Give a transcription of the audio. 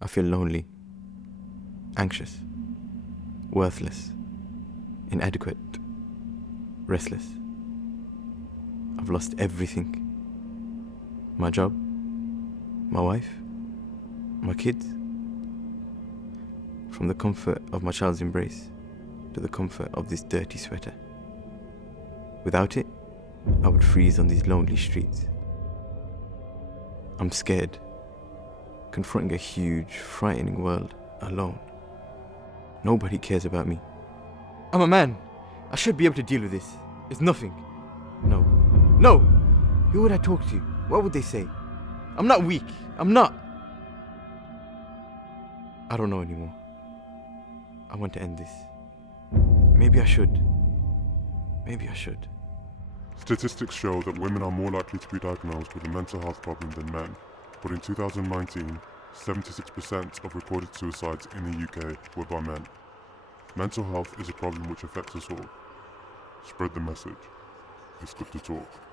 I feel lonely, anxious, worthless, inadequate, restless. I've lost everything. My job, my wife, my kids. From the comfort of my child's embrace to the comfort of this dirty sweater. Without it, I would freeze on these lonely streets. I'm scared, confronting a huge, frightening world alone. Nobody cares about me. I'm a man. I should be able to deal with this. It's nothing. No. No! Who would I talk to? What would they say? I'm not weak. I'm not. I don't know anymore. I want to end this. Maybe I should. Maybe I should. Statistics show that women are more likely to be diagnosed with a mental health problem than men, but in 2019, 76% of recorded suicides in the UK were by men. Mental health is a problem which affects us all. Spread the message. It's good to talk.